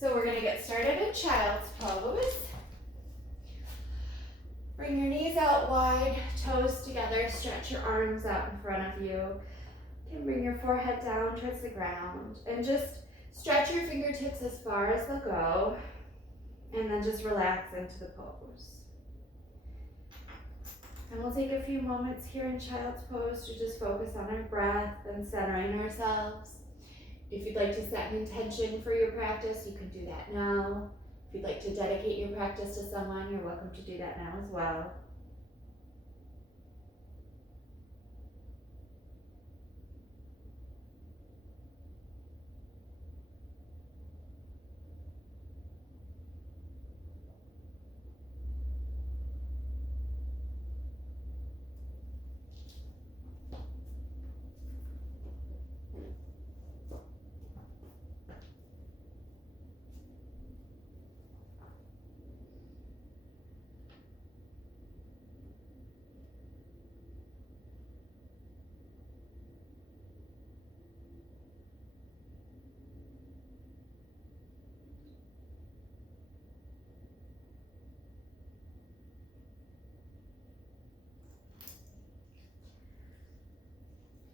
So we're gonna get started in child's pose. Bring your knees out wide, toes together, stretch your arms out in front of you. You can bring your forehead down towards the ground and just stretch your fingertips as far as they'll go, and then just relax into the pose. And we'll take a few moments here in child's pose to just focus on our breath and centering ourselves. If you'd like to set an intention for your practice, you can do that now. If you'd like to dedicate your practice to someone, you're welcome to do that now as well.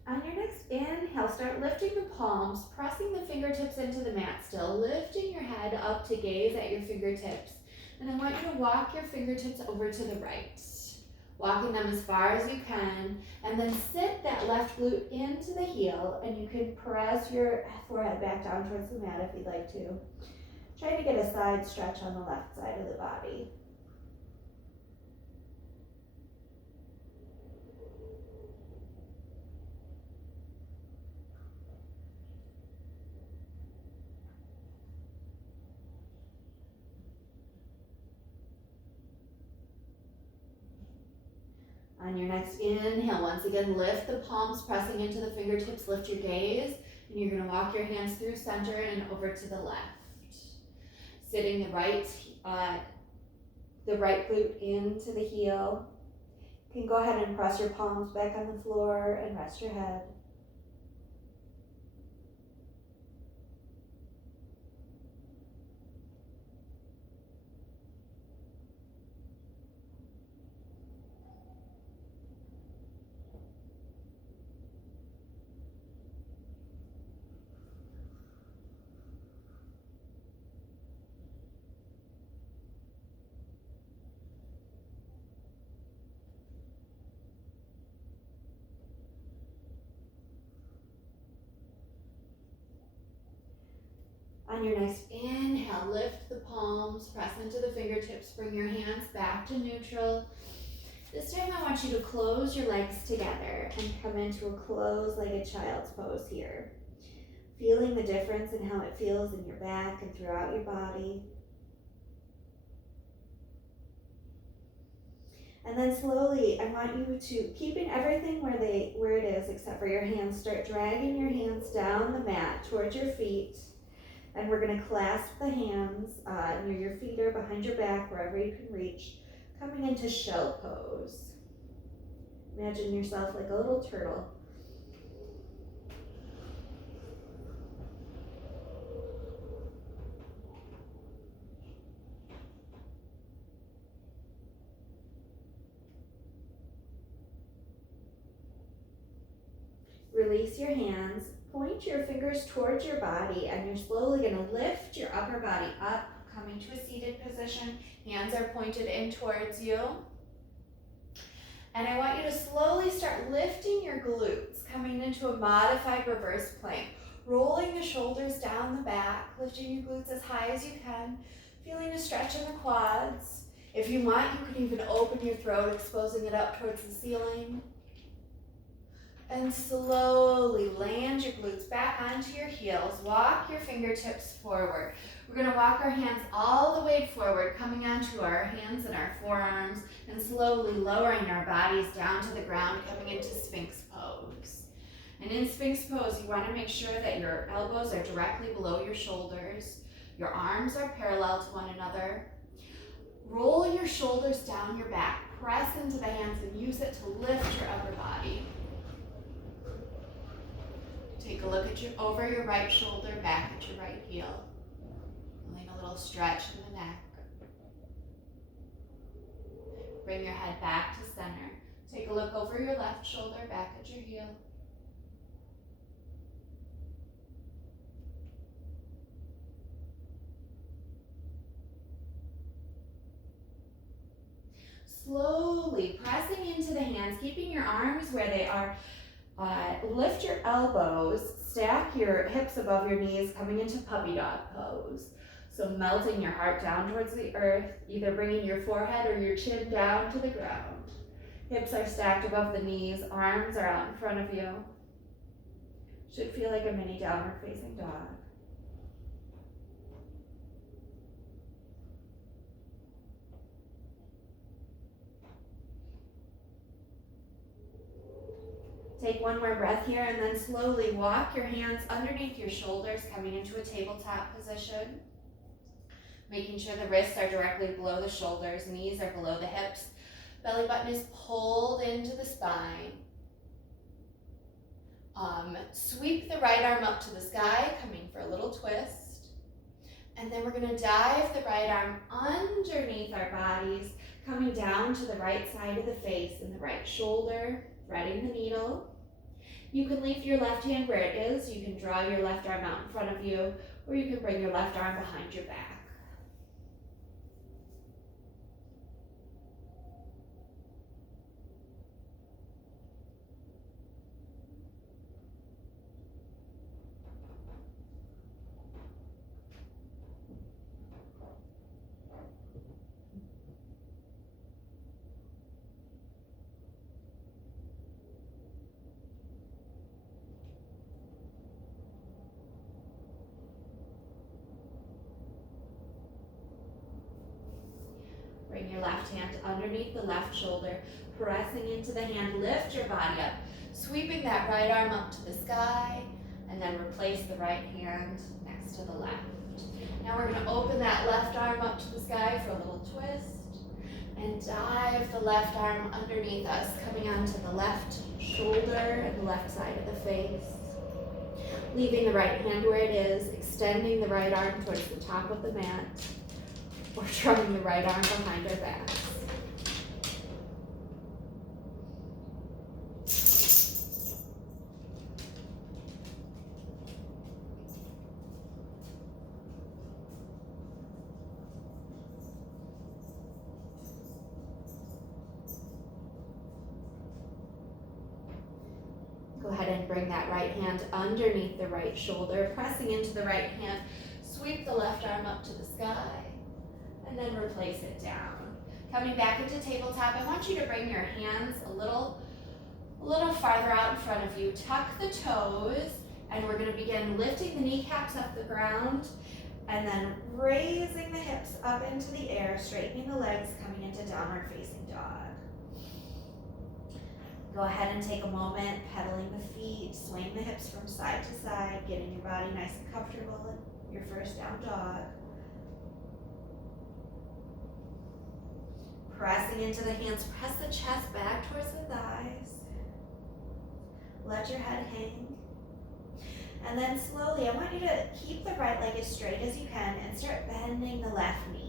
On your next inhale, start lifting the palms, pressing the fingertips into the mat still, lifting your head up to gaze at your fingertips. And I want you to walk your fingertips over to the right, walking them as far as you can, and then sit that left glute into the heel, and you can press your forehead back down towards the mat if you'd like to. Try to get a side stretch on the left side of the body. On your next inhale, once again, lift the palms, pressing into the fingertips, lift your gaze, and you're gonna walk your hands through center and over to the left. Sitting the right glute into the heel. You can go ahead and press your palms back on the floor and rest your head. On your next inhale, lift the palms, press into the fingertips, bring your hands back to neutral. This time I want you to close your legs together and come into a closed-legged child's pose here. Feeling the difference in how it feels in your back and throughout your body. And then slowly, I want you to, keeping everything where it is except for your hands, start dragging your hands down the mat towards your feet. And we're going to clasp the hands near your feet or behind your back, wherever you can reach, coming into shell pose. Imagine yourself like a little turtle. Release your hands. Point your fingers towards your body, and you're slowly going to lift your upper body up, coming to a seated position. Hands are pointed in towards you. And I want you to slowly start lifting your glutes, coming into a modified reverse plank. Rolling the shoulders down the back, lifting your glutes as high as you can, feeling a stretch in the quads. If you want, you can even open your throat, exposing it up towards the ceiling. And slowly land your glutes back onto your heels. Walk your fingertips forward. We're going to walk our hands all the way forward, coming onto our hands and our forearms, and slowly lowering our bodies down to the ground, coming into Sphinx pose. And in Sphinx pose, you want to make sure that your elbows are directly below your shoulders. Your arms are parallel to one another. Roll your shoulders down your back. Press into the hands and use it to lift your upper body. Take a look at over your right shoulder, back at your right heel. stretch in the neck. Bring your head back to center. Take a look over your left shoulder, back at your heel. Slowly pressing into the hands, keeping your arms where they are. Lift your elbows, stack your hips above your knees, coming into puppy dog pose. So melting your heart down towards the earth, either bringing your forehead or your chin down to the ground. Hips are stacked above the knees, arms are out in front of you. Should feel like a mini downward facing dog. Take one more breath here and then slowly walk your hands underneath your shoulders, coming into a tabletop position. Making sure the wrists are directly below the shoulders, knees are below the hips. Belly button is pulled into the spine. Sweep the right arm up to the sky, coming for a little twist. And then we're going to dive the right arm underneath our bodies, coming down to the right side of the face and the right shoulder, threading the needle. You can leave your left hand where it is. You can draw your left arm out in front of you, or you can bring your left arm behind your back. Bring your left hand underneath the left shoulder, pressing into the hand, lift your body up, sweeping that right arm up to the sky, and then replace the right hand next to the left. Now we're going to open that left arm up to the sky for a little twist, and dive the left arm underneath us, coming onto the left shoulder and the left side of the face. Leaving the right hand where it is, extending the right arm towards the top of the mat, or drawing the right arm behind our backs. Go ahead and bring that right hand underneath the right shoulder, pressing into the right hand. Sweep the left arm up to the sky, and then replace it down. Coming back into tabletop, I want you to bring your hands a little farther out in front of you. Tuck the toes, and we're going to begin lifting the kneecaps off the ground, and then raising the hips up into the air, straightening the legs, coming into downward facing dog. Go ahead and take a moment, pedaling the feet, swaying the hips from side to side, getting your body nice and comfortable in your first down dog. Pressing into the hands, press the chest back towards the thighs. Let your head hang. And then slowly, I want you to keep the right leg as straight as you can and start bending the left knee.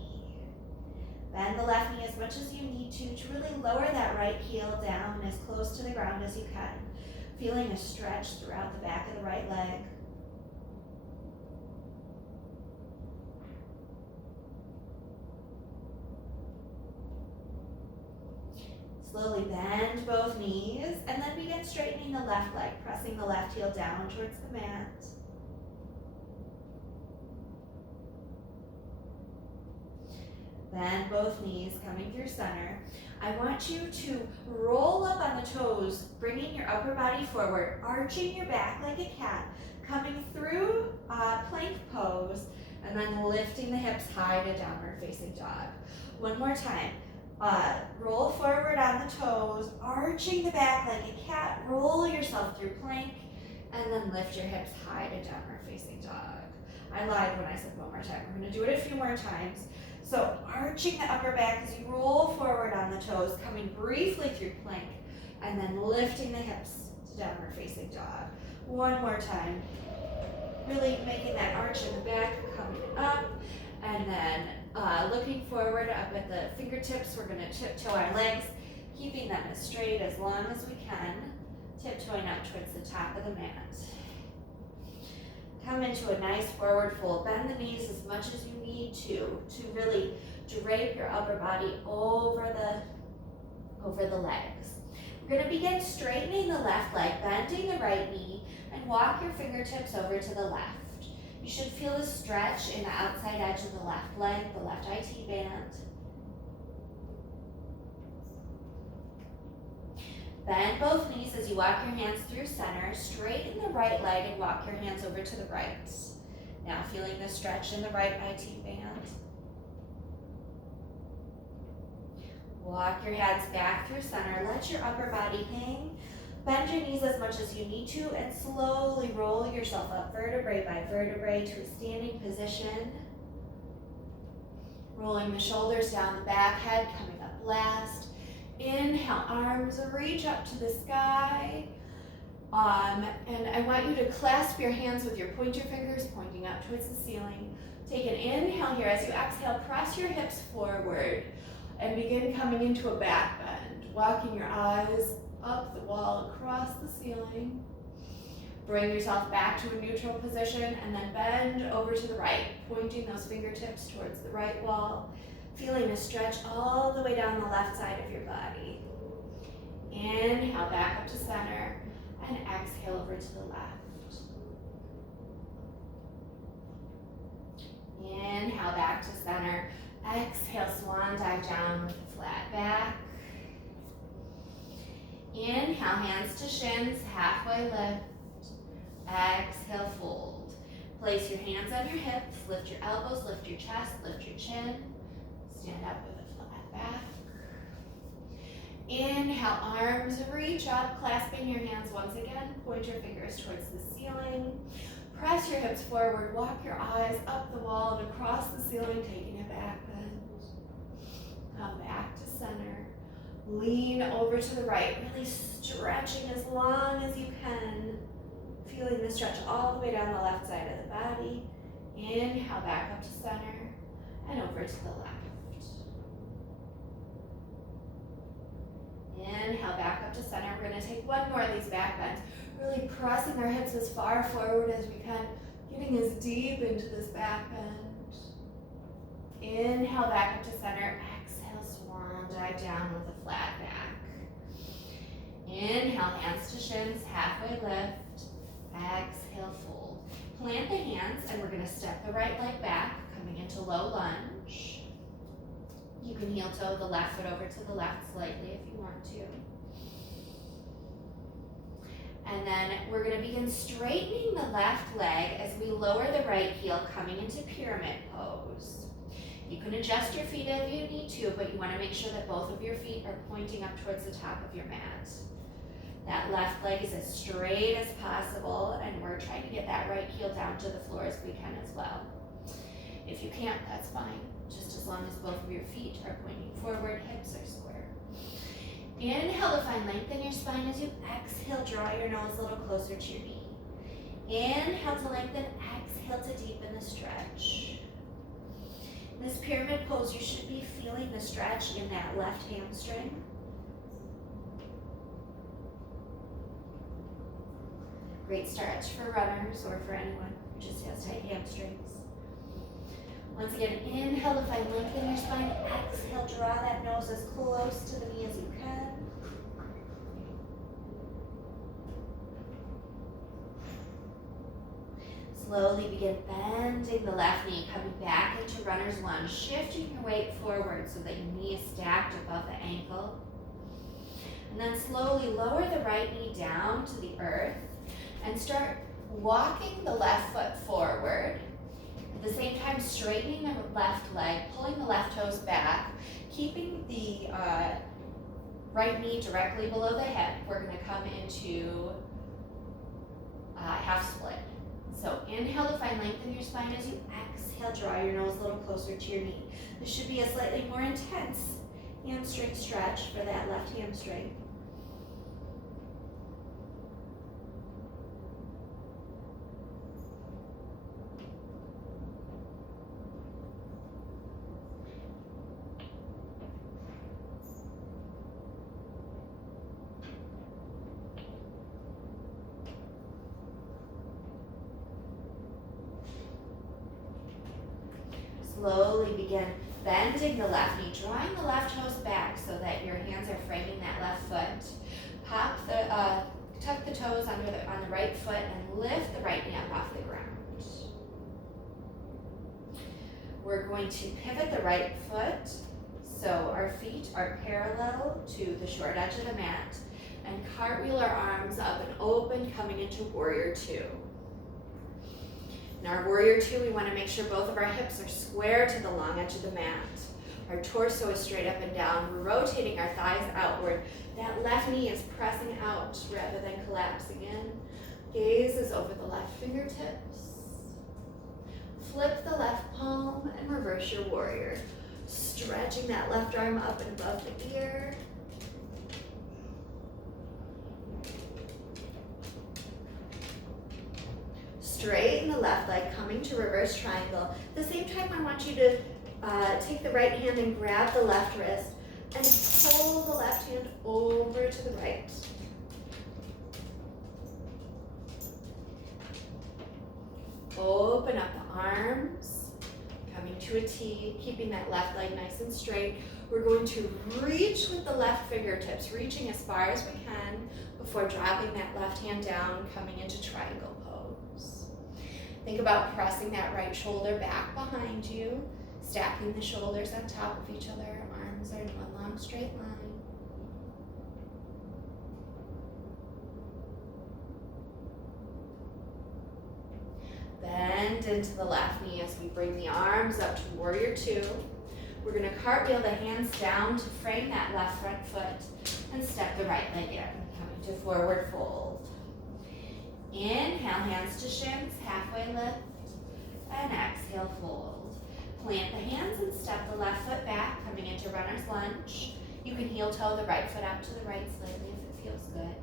Bend the left knee as much as you need to really lower that right heel down as close to the ground as you can. Feeling a stretch throughout the back of the right leg. Slowly bend both knees and then begin straightening the left leg, pressing the left heel down towards the mat. Bend both knees, coming through center. I want you to roll up on the toes, bringing your upper body forward, arching your back like a cat, coming through plank pose, and then lifting the hips high to downward facing dog. One more time. Roll forward on the toes, arching the back like a cat, roll yourself through plank, and then lift your hips high to downward facing dog. I lied when I said one more time. We're going to do it a few more times. So arching the upper back as you roll forward on the toes, coming briefly through plank, and then lifting the hips to downward facing dog. One more time. Really making that arch in the back, coming up, and then looking forward up at the fingertips. We're going to tiptoe our legs, keeping them as straight as long as we can, tiptoeing up towards the top of the mat. Come into a nice forward fold. Bend the knees as much as you need to really drape your upper body over the legs. We're going to begin straightening the left leg, bending the right knee, and walk your fingertips over to the left. You should feel a stretch in the outside edge of the left leg, the left IT band. Bend both knees as you walk your hands through center. Straighten the right leg and walk your hands over to the right. Now feeling the stretch in the right IT band. Walk your hands back through center. Let your upper body hang. Bend your knees as much as you need to and slowly roll yourself up vertebrae by vertebrae to a standing position. Rolling the shoulders down the back, head coming up last. Inhale, arms reach up to the sky. And I want you to clasp your hands with your pointer fingers pointing up towards the ceiling. Take an inhale here. As you exhale, press your hips forward and begin coming into a back bend, walking your eyes up the wall, across the ceiling. Bring yourself back to a neutral position and then bend over to the right, pointing those fingertips towards the right wall, feeling a stretch all the way down the left side of your body. Inhale back up to center and exhale over to the left. Inhale back to center. Exhale, swan dive down with a flat back. Inhale, hands to shins, halfway lift. Exhale, fold. Place your hands on your hips, lift your elbows, lift your chest, lift your chin. Stand up with a flat back. Inhale, arms reach up, clasping your hands once again. Point your fingers towards the ceiling. Press your hips forward, walk your eyes up the wall and across the ceiling, taking a back bend. Come back to center. Lean over to the right, really stretching as long as you can. Feeling the stretch all the way down the left side of the body. Inhale back up to center and over to the left. Inhale back up to center. We're going to take one more of these back bends, really pressing our hips as far forward as we can, getting as deep into this back bend. Inhale back up to center. Exhale, swan dive down with a flat back. Inhale, hands to shins, halfway lift. Exhale, fold. Plant the hands and we're going to step the right leg back, coming into low lunge. You can heel toe the left foot over to the left slightly if you want to. And then we're going to begin straightening the left leg as we lower the right heel, coming into pyramid pose. You can adjust your feet if you need to, but you want to make sure that both of your feet are pointing up towards the top of your mat. That left leg is as straight as possible, and we're trying to get that right heel down to the floor as we can as well. If you can't, that's fine, just as long as both of your feet are pointing forward, hips are square. Inhale to find length in your spine. As you exhale, draw your nose a little closer to your knee. Inhale to lengthen, exhale to deepen the stretch. In this pyramid pose, you should be feeling the stretch in that left hamstring. Great stretch for runners or for anyone who just has tight hamstrings. Once again, inhale to find length in your spine. Exhale, draw that nose as close to the knee as you can. Slowly begin bending the left knee, coming back into runner's lunge, shifting your weight forward so that your knee is stacked above the ankle. And then slowly lower the right knee down to the earth and start walking the left foot forward. At the same time, straightening the left leg, pulling the left toes back, keeping the right knee directly below the hip. We're going to come into half split. So inhale to find length in your spine. As you exhale, draw your nose a little closer to your knee. This should be a slightly more intense hamstring stretch for that left hamstring. Slowly begin bending the left knee, drawing the left toes back so that your hands are framing that left foot. Tuck the toes on the right foot and lift the right knee up off the ground. We're going to pivot the right foot so our feet are parallel to the short edge of the mat, and cartwheel our arms up and open, coming into Warrior Two. In our Warrior Two, we want to make sure both of our hips are square to the long edge of the mat. Our torso is straight up and down. We're rotating our thighs outward. That left knee is pressing out rather than collapsing in. Gaze is over the left fingertips. Flip the left palm and reverse your warrior. Stretching that left arm up and above the ear. Straighten the left leg, coming to reverse triangle. At the same time, I want you to take the right hand and grab the left wrist and pull the left hand over to the right. Open up the arms, coming to a T, keeping that left leg nice and straight. We're going to reach with the left fingertips, reaching as far as we can before dropping that left hand down, coming into triangle pose. Think about pressing that right shoulder back behind you, stacking the shoulders on top of each other. Arms are in one long straight line. Bend into the left knee as we bring the arms up to Warrior Two. We're going to cartwheel the hands down to frame that left front foot and step the right leg in, coming to forward fold. Inhale, hands to shins, halfway lift, and exhale, fold. Plant the hands and step the left foot back, coming into runner's lunge. You can heel toe the right foot out to the right slightly if it feels good.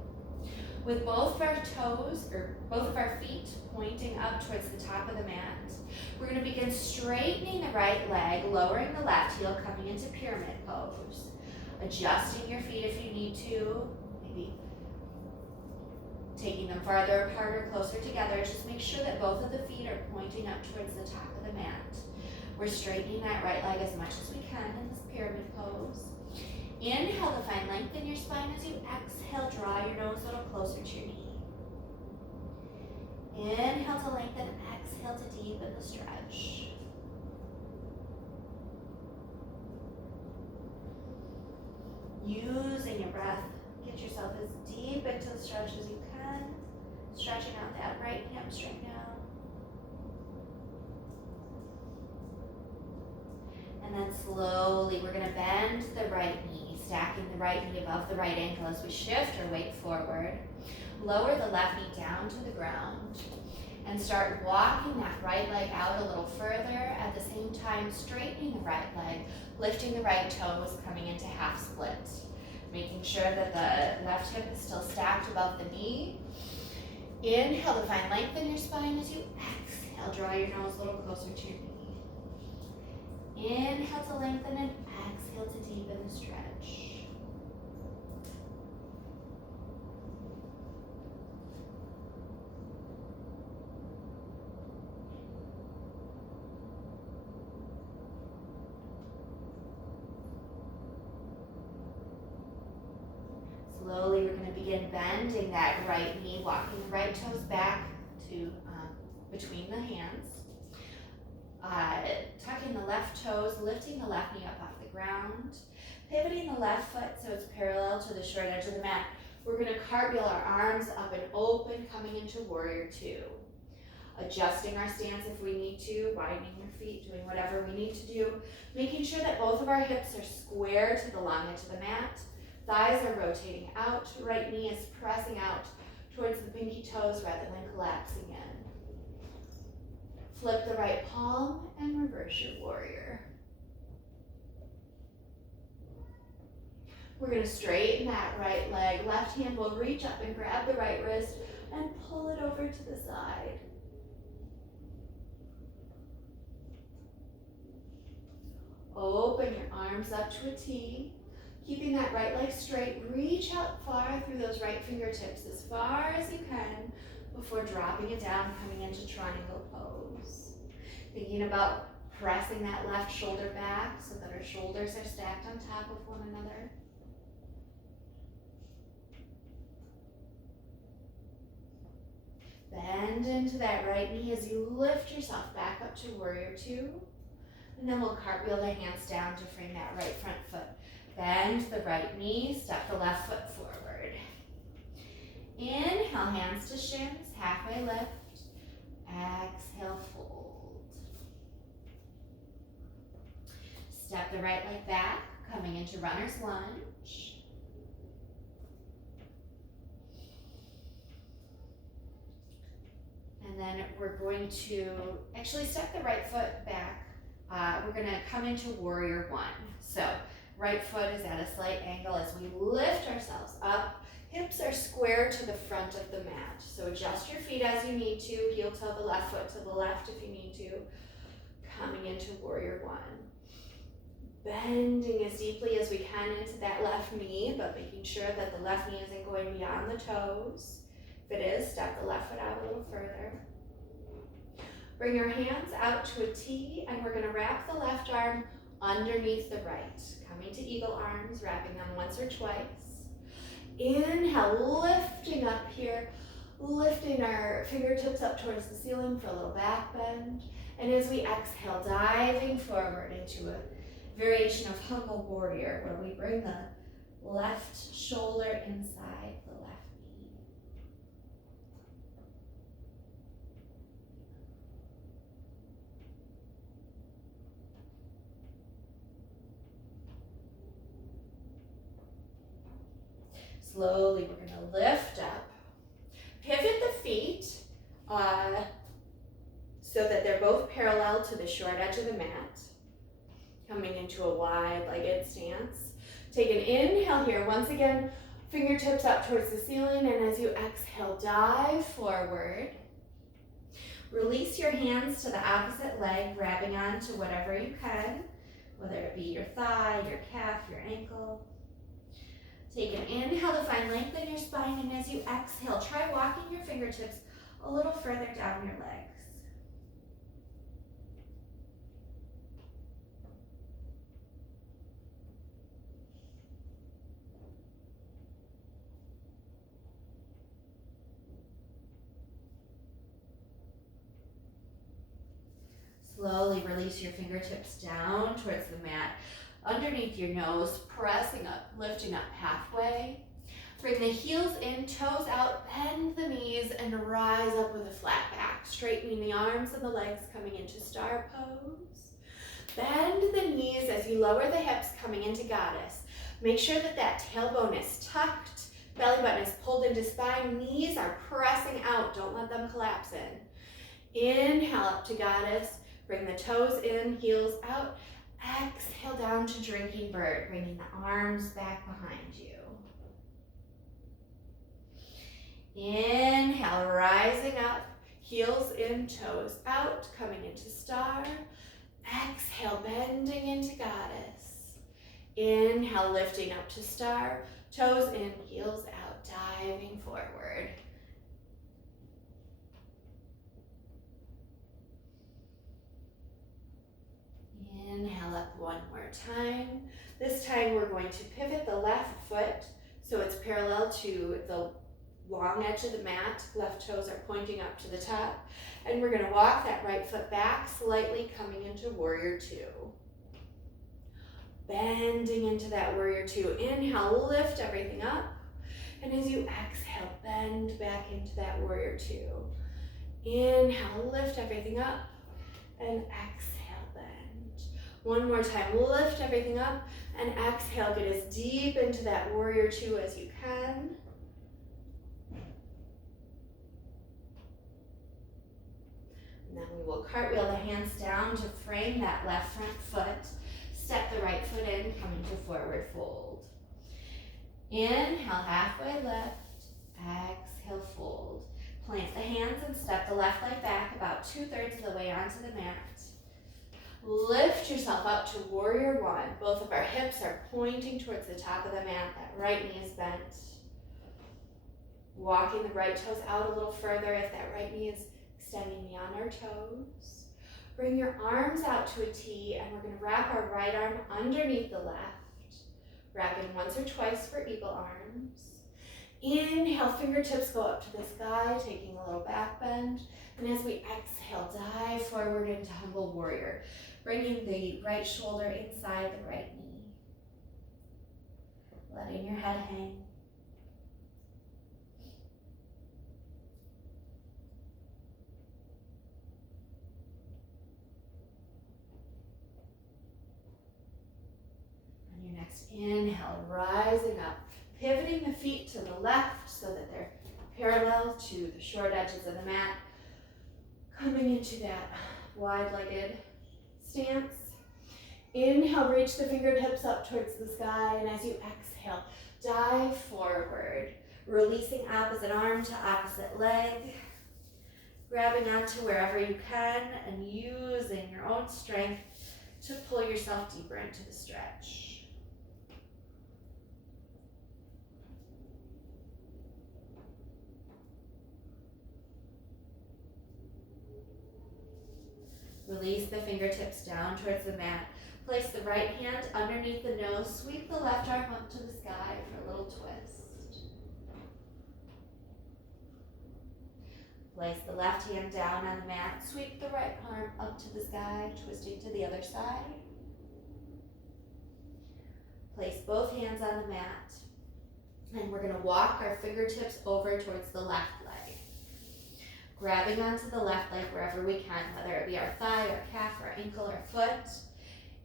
With both of our toes, or both of our feet pointing up towards the top of the mat, we're going to begin straightening the right leg, lowering the left heel, coming into pyramid pose. Adjusting your feet if you need to, maybe taking them farther apart or closer together. Just make sure that both of the feet are pointing up towards the top of the mat. We're straightening that right leg as much as we can in this pyramid pose. Inhale to find length in your spine. As you exhale, draw your nose a little closer to your knee. Inhale to lengthen, exhale to deepen the stretch. Using your breath, get yourself as deep into the stretch as you can. Stretching out that right hamstring now. And then slowly, we're going to bend the right knee, stacking the right knee above the right ankle as we shift our weight forward. Lower the left knee down to the ground and start walking that right leg out a little further. At the same time, straightening the right leg, lifting the right toes, coming into half split. Making sure that the left hip is still stacked above the knee. Inhale to find length in your spine. As you exhale, draw your nose a little closer to your knee. Inhale to lengthen and exhale to deepen the stretch. Slowly, we're going to begin bending that right knee, walking the right toes back to between the hands. Tucking the left toes, lifting the left knee up off the ground, pivoting the left foot so it's parallel to the short edge of the mat. We're going to cartwheel our arms up and open, coming into Warrior Two. Adjusting our stance if we need to, widening your feet, doing whatever we need to do. Making sure that both of our hips are square to the long edge of the mat. Thighs are rotating out, right knee is pressing out towards the pinky toes rather than collapsing in. Flip the right palm and reverse your warrior. We're going to straighten that right leg. Left hand will reach up and grab the right wrist and pull it over to the side. Open your arms up to a T. Keeping that right leg straight, reach out far through those right fingertips as far as you can before dropping it down, coming into triangle pose. Thinking about Pressing that left shoulder back so that our shoulders are stacked on top of one another. Bend into that right knee as you lift yourself back up to warrior two. And then we'll cartwheel the hands down to frame that right front foot. Bend the right knee, step the left foot forward. Inhale, hands to shins, halfway lift. Exhale, fold. Step the right leg back, coming into runner's lunge. And then we're going to actually step the right foot back. We're going to come into warrior one. So right foot is at a slight angle as we lift ourselves up. Hips are square to the front of the mat. So adjust your feet as you need to. Heel toe the left foot to the left if you need to. Coming into warrior one. Bending as deeply as we can into that left knee, but making sure that the left knee isn't going beyond the toes. If it is, step the left foot out a little further. Bring your hands out to a T, and we're going to wrap the left arm underneath the right. Coming to eagle arms, wrapping them once or twice. Inhale, lifting up here, lifting our fingertips up towards the ceiling for a little back bend. And as we exhale, diving forward into a variation of humble warrior, where we bring the left shoulder inside the left knee. Slowly, we're going to lift up. Pivot the feet so that they're both parallel to the short edge of the mat. Coming into a wide-legged stance. Take an inhale here. Once again, fingertips up towards the ceiling, and as you exhale, dive forward. Release your hands to the opposite leg, grabbing onto whatever you can, whether it be your thigh, your calf, your ankle. Take an inhale to find length in your spine, and as you exhale, try walking your fingertips a little further down your legs. Slowly release your fingertips down towards the mat, underneath your nose, pressing up, lifting up halfway. Bring the heels in, toes out, bend the knees, and rise up with a flat back, straightening the arms and the legs, coming into star pose. Bend the knees as you lower the hips, coming into goddess. Make sure that that tailbone is tucked, belly button is pulled into spine, knees are pressing out, don't let them collapse in. Inhale up to goddess. Bring the toes in, heels out. Exhale down to drinking bird, bringing the arms back behind you. Inhale, rising up, heels in, toes out, coming into star. Exhale, bending into goddess. Inhale, lifting up to star, toes in, heels out, diving forward. Inhale up one more time. This time we're going to pivot the left foot so it's parallel to the long edge of the mat. Left toes are pointing up to the top. And we're going to walk that right foot back slightly, coming into warrior two. Bending into that warrior two. Inhale, lift everything up. And as you exhale, bend back into that warrior two. Inhale, lift everything up. And exhale. One more time, lift everything up and exhale, get as deep into that warrior two as you can. And then we will cartwheel the hands down to frame that left front foot. Step the right foot in, coming to forward fold. Inhale, halfway lift, exhale, fold. Plant the hands and step the left leg back about 2/3 of the way onto the mat. Lift yourself up to warrior one. Both of our hips are pointing towards the top of the mat. That right knee is bent. Walking the right toes out a little further if that right knee is extending beyond our toes. Bring your arms out to a T, and we're going to wrap our right arm underneath the left. Wrapping once or twice for eagle arms. Inhale, fingertips go up to the sky, taking a little back bend. And as we exhale, dive forward into humble warrior, bringing the right shoulder inside the right knee. Letting your head hang. On your next inhale, rising up, pivoting the feet to the left so that they're parallel to the short edges of the mat. Coming into that wide-legged stance. Inhale, reach the fingertips up towards the sky, and as you exhale, dive forward, releasing opposite arm to opposite leg, grabbing onto wherever you can and using your own strength to pull yourself deeper into the stretch. Release the fingertips down towards the mat. Place the right hand underneath the nose. Sweep the left arm up to the sky for a little twist. Place the left hand down on the mat. Sweep the right arm up to the sky, twisting to the other side. Place both hands on the mat. And we're going to walk our fingertips over towards the left leg. Grabbing onto the left leg wherever we can, whether it be our thigh, or calf, or ankle, or foot.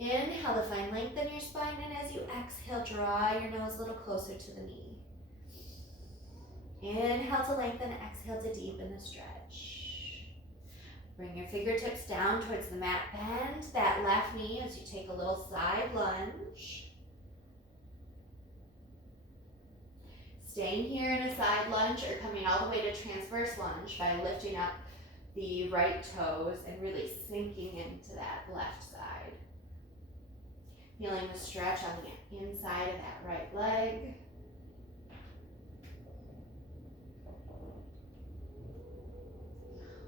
Inhale to find length in your spine, and as you exhale, draw your nose a little closer to the knee. Inhale to lengthen, exhale to deepen the stretch. Bring your fingertips down towards the mat. Bend that left knee as you take a little side lunge. Staying here in a side lunge or coming all the way to transverse lunge by lifting up the right toes and really sinking into that left side. Feeling the stretch on the inside of that right leg.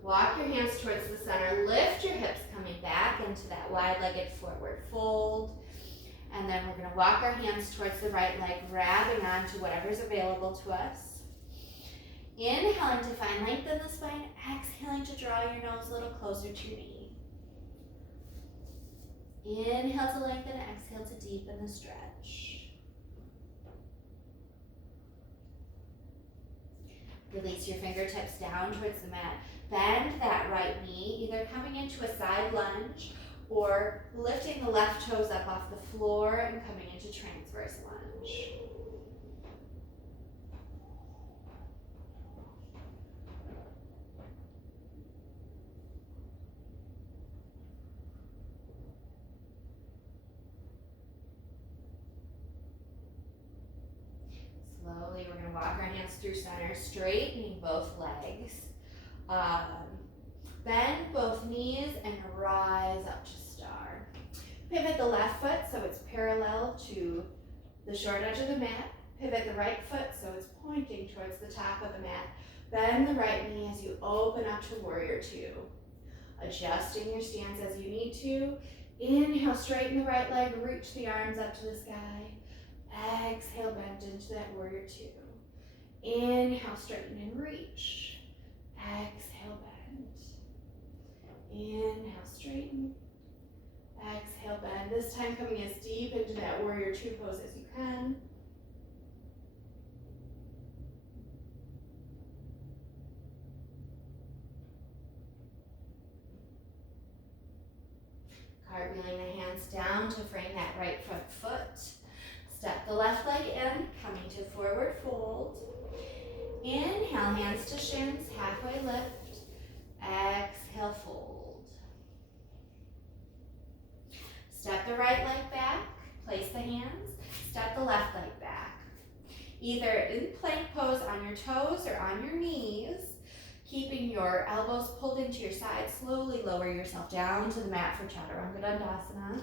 Walk your hands towards the center. Lift your hips coming back into that wide-legged forward fold. And then we're going to walk our hands towards the right leg, grabbing onto whatever's available to us. Inhaling to find length in the spine. Exhaling to draw your nose a little closer to your knee. Inhale to lengthen, exhale to deepen the stretch. Release your fingertips down towards the mat. Bend that right knee, either coming into a side lunge or lifting the left toes up off the floor and coming into transverse lunge. Slowly, we're going to walk our hands through center, straightening both legs. Bend both knees and rise up to star. Pivot the left foot so it's parallel to the short edge of the mat. Pivot the right foot so it's pointing towards the top of the mat. Bend the right knee as you open up to warrior two. Adjusting your stance as you need to. Inhale, straighten the right leg, reach the arms up to the sky. Exhale, bend into that warrior two. Inhale, straighten and reach. Exhale, bend. Inhale, straighten. Exhale, bend. This time coming as deep into that warrior two pose as you can. Cartwheeling the hands down to frame that right front foot. Step the left leg in, coming to forward fold. Inhale, hands to shins, halfway lift. Exhale, fold. Step the right leg back, place the hands, step the left leg back. Either in plank pose on your toes or on your knees, keeping your elbows pulled into your sides. Slowly lower yourself down to the mat for Chaturanga Dandasana.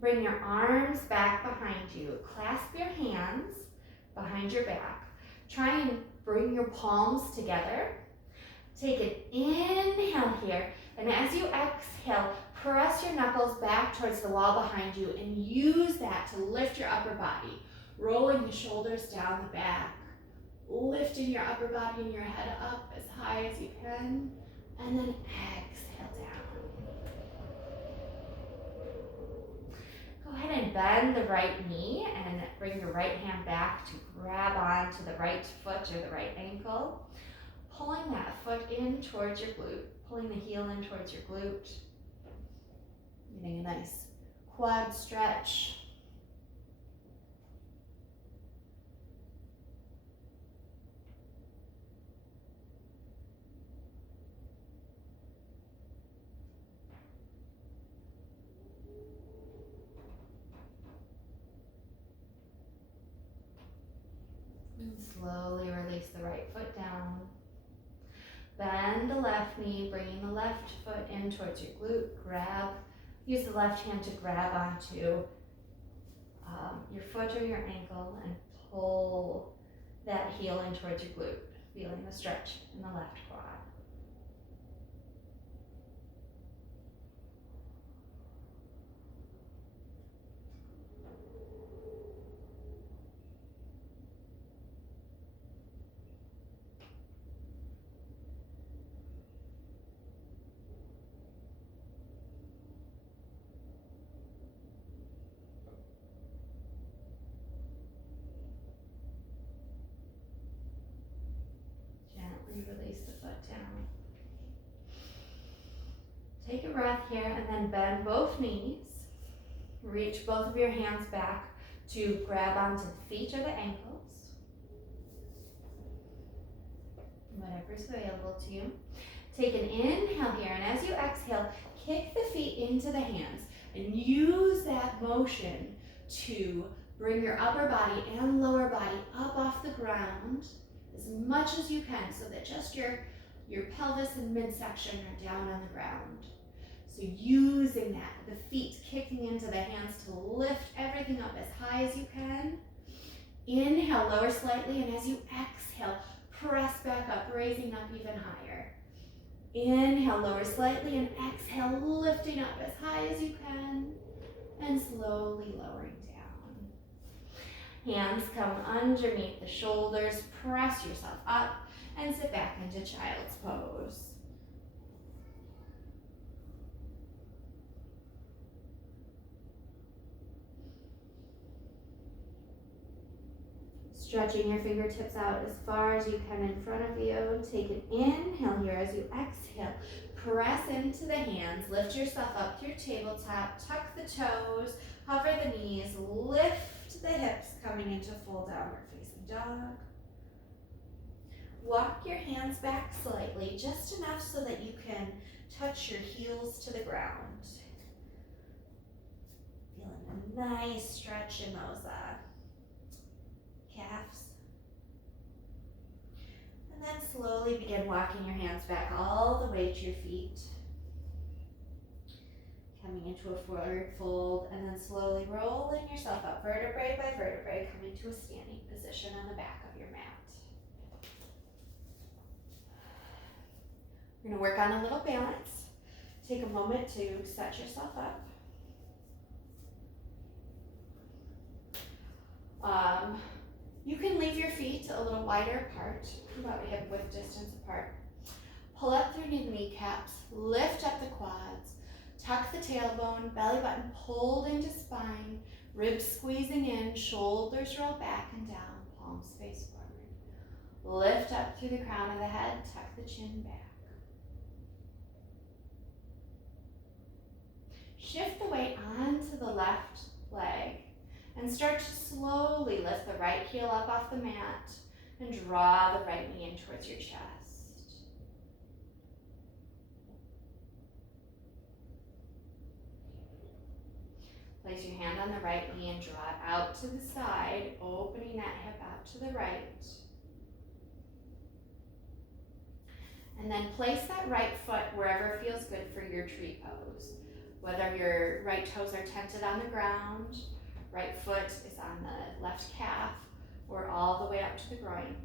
Bring your arms back behind you. Clasp your hands behind your back. Try and bring your palms together Take an inhale here, and as you exhale, press your knuckles back towards the wall behind you and use that to lift your upper body, rolling the shoulders down the back, lifting your upper body and your head up as high as you can, and then exhale down. Go ahead and bend the right knee and bring your right hand back to grab onto the right foot or the right ankle, pulling that foot in towards your glute, pulling the heel in towards your glute, getting a nice quad stretch. And slowly release the right foot down. Bend the left knee, bringing the left foot in towards your glute. Use the left hand to grab onto your foot or your ankle and pull that heel in towards your glute, feeling the stretch in the left quad. Release the foot down. Take a breath here and then bend both knees. Reach both of your hands back to grab onto the feet or the ankles. Whatever's available to you. Take an inhale here, and as you exhale, kick the feet into the hands and use that motion to bring your upper body and lower body up off the ground as much as you can, so that just your pelvis and midsection are down on the ground. So using that, the feet kicking into the hands to lift everything up as high as you can. Inhale, lower slightly, and as you exhale, press back up, raising up even higher. Inhale, lower slightly, and exhale, lifting up as high as you can, and slowly lowering down. Hands come underneath the shoulders, press yourself up, and sit back into child's pose. Stretching your fingertips out as far as you can in front of you. Take an inhale here as you exhale. Press into the hands, lift yourself up through tabletop, tuck the toes, hover the knees, lift the hips, coming into full downward facing dog. Walk your hands back slightly, just enough so that you can touch your heels to the ground. Feeling a nice stretch in those calves. And then slowly begin walking your hands back all the way to your feet. Coming into a forward fold, and then slowly rolling yourself up vertebrae by vertebrae, coming to a standing position on the back of your mat. We're going to work on a little balance. Take a moment to set yourself up. You can leave your feet a little wider apart, about hip width distance apart. Pull up through your kneecaps, lift up the quads, tuck the tailbone, belly button pulled into spine, ribs squeezing in, shoulders roll back and down, palms face forward. Lift up through the crown of the head, tuck the chin back. Shift the weight onto the left leg and start to slowly lift the right heel up off the mat and draw the right knee in towards your chest. Place your hand on the right knee and draw it out to the side, opening that hip out to the right. And then place that right foot wherever feels good for your tree pose. Whether your right toes are tented on the ground, right foot is on the left calf, or all the way up to the groin.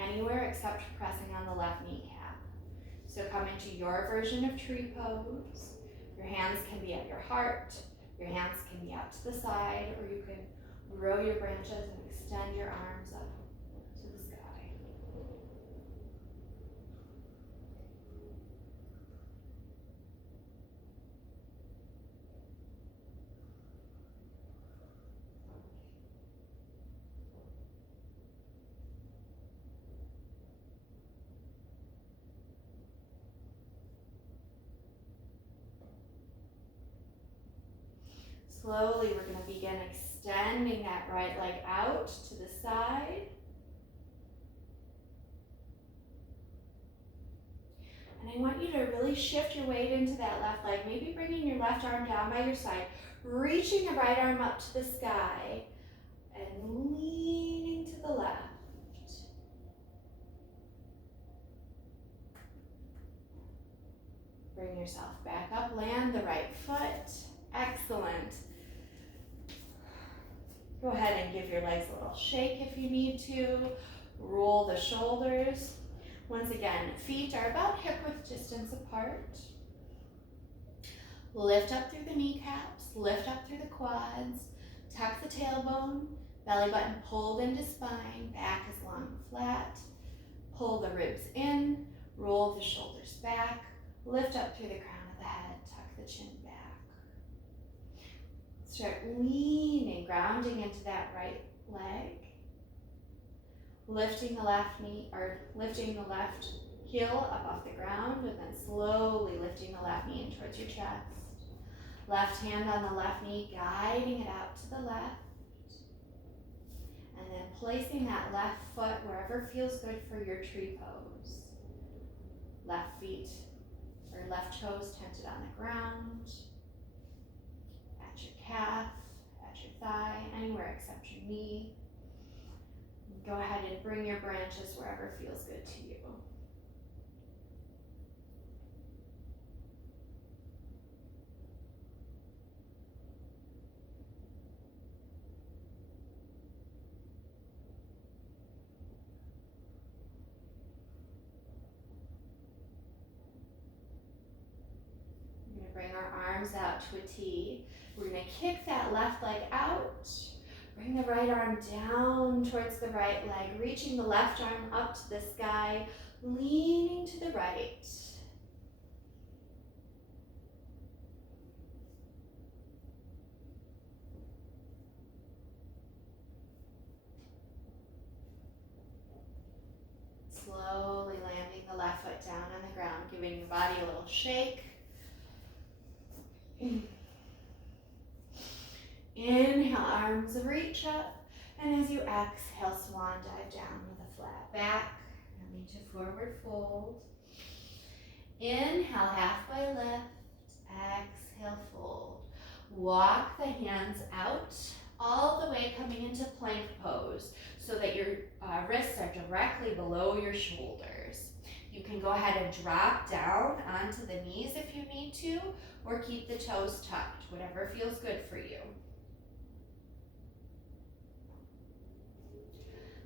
Anywhere except pressing on the left kneecap. So come into your version of tree pose. Your hands can be at your heart, your hands can be out to the side, or you can grow your branches and extend your arms up to the sky. Slowly, we're going to begin extending that right leg out to the side. And I want you to really shift your weight into that left leg, maybe bringing your left arm down by your side, reaching the right arm up to the sky, and leaning to the left. Bring yourself back up, land the right foot. Excellent. Go ahead and give your legs a little shake if you need to. Roll the shoulders. Once again, feet are about hip width distance apart. Lift up through the kneecaps, lift up through the quads, tuck the tailbone, belly button pulled into spine, back is long and flat. Pull the ribs in, roll the shoulders back, lift up through the crown of the head, tuck the chin back. Start leaning, grounding into that right leg. Lifting the left knee, or lifting the left heel up off the ground, and then slowly lifting the left knee in towards your chest. Left hand on the left knee, guiding it out to the left. And then placing that left foot wherever feels good for your tree pose. Left feet, or left toes tented on the ground. At your calf, at your thigh, anywhere except your knee. Go ahead and bring your branches wherever feels good to you. We're going to bring our arms out to a T. We're going to kick that left leg out. Bring the right arm down towards the right leg, reaching the left arm up to the sky, leaning to the right. Slowly landing the left foot down on the ground, giving your body a little shake. Inhale, arms reach up, and as you exhale, swan dive down with a flat back, coming to forward fold. Inhale, halfway lift, exhale, fold. Walk the hands out, all the way coming into plank pose, so that your wrists are directly below your shoulders. You can go ahead and drop down onto the knees if you need to, or keep the toes tucked, whatever feels good for you.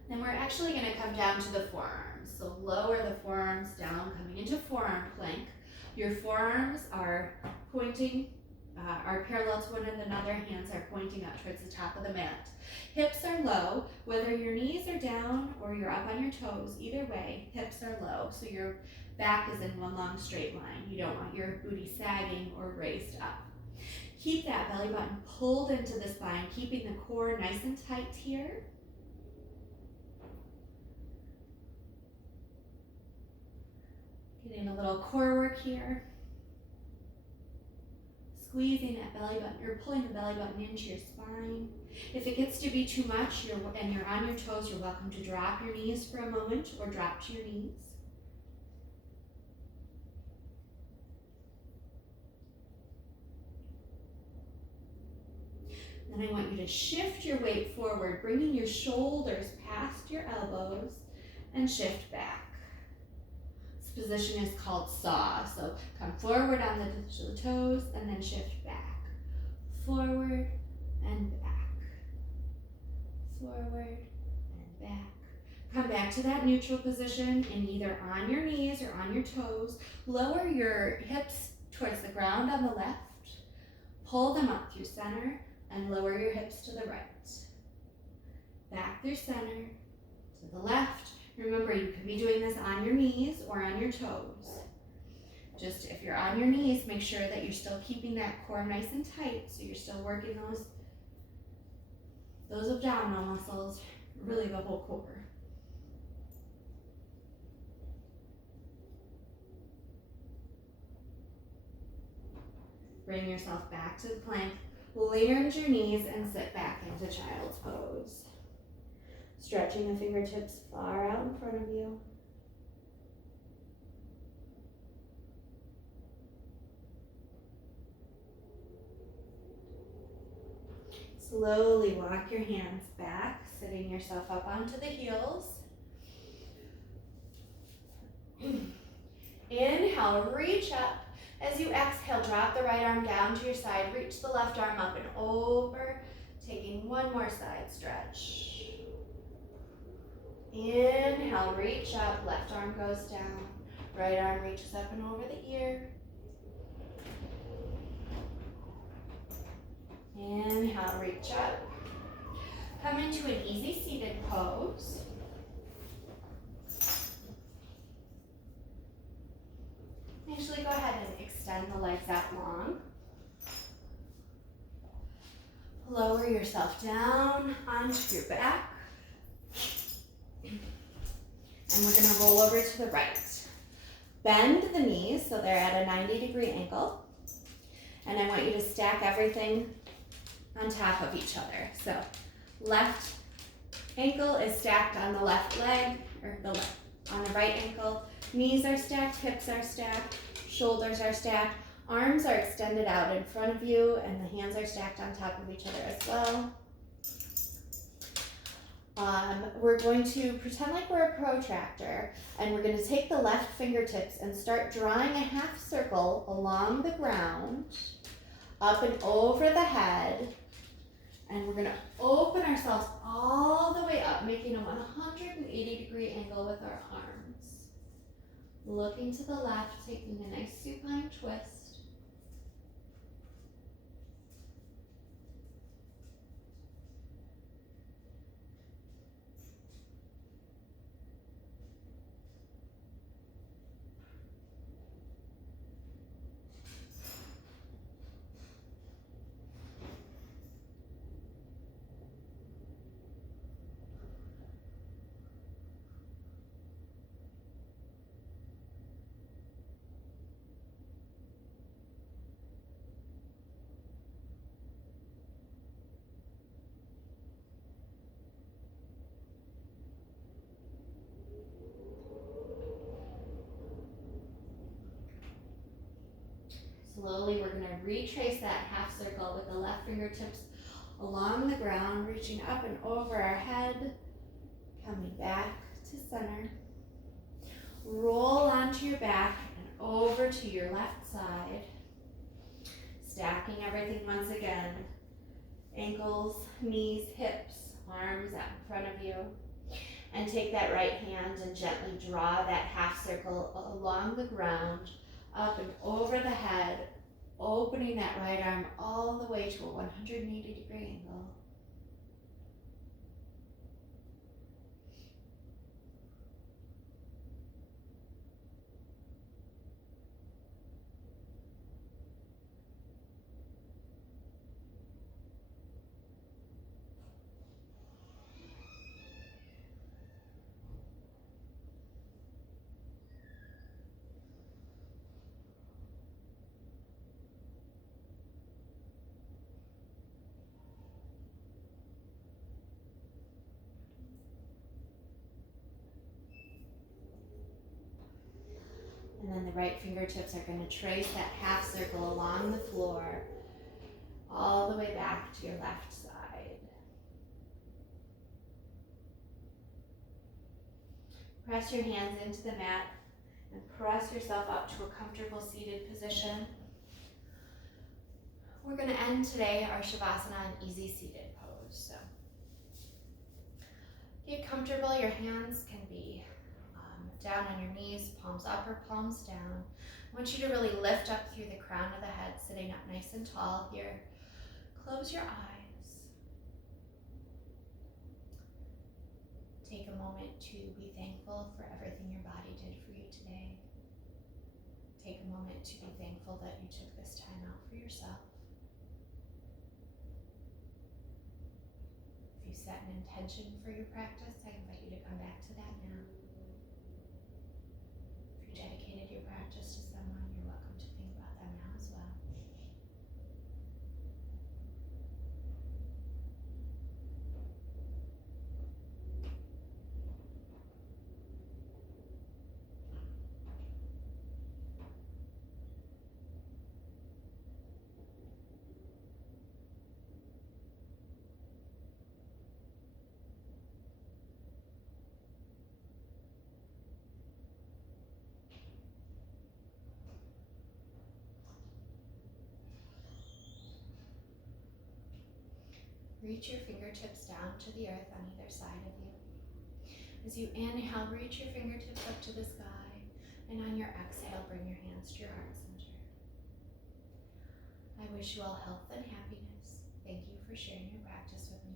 Then we're actually going to come down to the forearms. So lower the forearms down, coming into forearm plank. Your forearms are pointing, are parallel to one another. Hands are pointing up towards the top of the mat. Hips are low, whether your knees are down or you're up on your toes. Either way, hips are low, so your back is in one long straight line. You don't want your booty sagging or raised up. Keep that belly button pulled into the spine, keeping the core nice and tight here. Getting a little core work here. Squeezing that belly button, or pulling the belly button into your spine. If it gets to be too much and you're on your toes, you're welcome to drop your knees for a moment or drop to your knees. Then I want you to shift your weight forward, bringing your shoulders past your elbows and shift back. This position is called saw. So come forward on the toes and then shift back. Forward and back. Forward and back. Come back to that neutral position and either on your knees or on your toes, lower your hips towards the ground on the left, pull them up through center, and lower your hips to the right. Back through center, to the left. Remember, you can be doing this on your knees or on your toes. Just if you're on your knees, make sure that you're still keeping that core nice and tight, so you're still working those abdominal muscles, really the whole core. Bring yourself back to the plank, lift your knees and sit back into child's pose. Stretching the fingertips far out in front of you. Slowly walk your hands back, sitting yourself up onto the heels. Inhale, reach up. As you exhale, drop the right arm down to your side. Reach the left arm up and over, taking one more side stretch. Inhale, reach up, left arm goes down. Right arm reaches up and over the ear. Inhale, reach up. Come into an easy seated pose. Actually, go ahead and extend the legs out long. Lower yourself down onto your back. And we're gonna roll over to the right. Bend the knees so they're at a 90-degree angle. And I want you to stack everything on top of each other. So left ankle is stacked on the left leg, or on the right ankle. Knees are stacked, hips are stacked, shoulders are stacked, arms are extended out in front of you, and the hands are stacked on top of each other as well. We're going to pretend like we're a protractor, and we're going to take the left fingertips and start drawing a half circle along the ground, up and over the head, and we're going to open ourselves all the way up, making a 180-degree angle with our arms. Looking to the left, taking a nice supine twist. Slowly, we're going to retrace that half circle with the left fingertips along the ground, reaching up and over our head, coming back to center. Roll onto your back and over to your left side. Stacking everything once again. Ankles, knees, hips, arms out in front of you. And take that right hand and gently draw that half circle along the ground, up and over the head, opening that right arm all the way to a 180-degree angle. And then the right fingertips are going to trace that half circle along the floor, all the way back to your left side. Press your hands into the mat and press yourself up to a comfortable seated position. We're going to end today our Shavasana in easy seated pose. So Get comfortable. Your hands can be down on your knees, palms up or palms down. I want you to really lift up through the crown of the head, sitting up nice and tall here. Close your eyes. Take a moment to be thankful for everything your body did for you today. Take a moment to be thankful that you took this time out for yourself. If you set an intention for your practice, I invite you to come back to that now. If you dedicated your practice to someone, you're welcome to think about them now as well. Reach your fingertips down to the earth on either side of you. As you inhale, reach your fingertips up to the sky, and on your exhale, bring your hands to your heart center. I wish you all health and happiness. Thank you for sharing your practice with me.